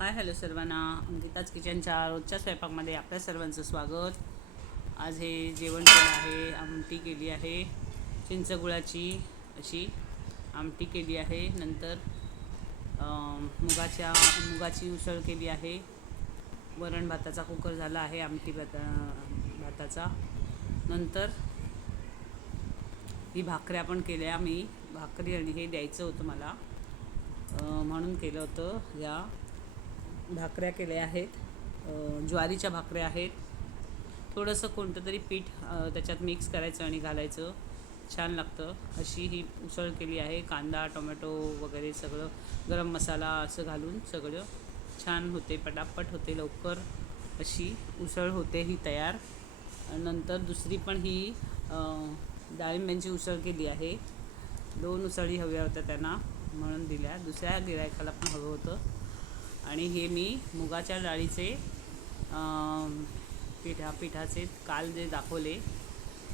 Hi hello सर्वांना, अंकिताज किचनच्या रोजच्या स्वयंपाकमध्ये आपल्या सर्वांचं स्वागत. आज हे जेवण केलं आहे, आमटी केली आहे, चिंचगुळाची अशी आमटी केली आहे. नंतर मुगाची उसळ केली आहे. वरण भाताचा कुकर झाला आहे, आमटी भाताचा. नंतर ही भाकऱ्या पण केल्या मी. भाकरी आणि हे द्यायचं होतं मला, म्हणून केलं होतं. या भाकऱ्या केल्या आहेत, ज्वारीच्या भाकऱ्या आहेत. थोडंसं कोणतं तरी पीठ त्याच्यात मिक्स करायचं आणि घालायचं, छान लागतं. अशी ही उसळ केली आहे. कांदा टोमॅटो वगैरे सगळं, गरम मसाला असं घालून सगळं छान होते, पटापट होते, लवकर अशी उसळ होते ही तयार. नंतर दुसरी पण ही डाळिंब्यांची उसळ केली आहे. 2 उसळी हव्या होत्या त्यांना, म्हणून दिल्या. दुसऱ्या गिरायकाला पण हवं होतं. आणि हे मी मुगाच्या डाळीचे पिठाचे काल जे दाखवले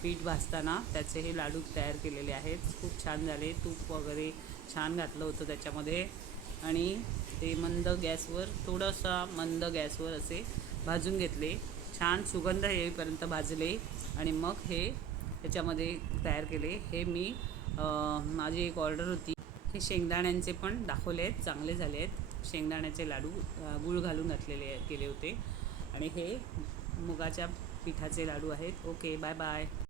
पीठ भाजताना, त्याचे हे लाडू तयार केलेले आहेत. खूप छान झाले. तूप वगैरे छान घातलं होतं त्याच्यामध्ये. आणि ते थोडासा मंद गॅसवर असे भाजून घेतले. छान सुगंध येईपर्यंत भाजले आणि मग हे त्याच्यामध्ये तयार केले. हे मी माझी एक ऑर्डर होती. हे शेंगदाण्यांचे पण दाखवले आहेत, चांगले झाले आहेत. शेंगदाण्याचे लाडू गूळ घालून केले होते. आणि हे मुगाच्या पिठाचे लाडू आहेत. Okay, bye bye.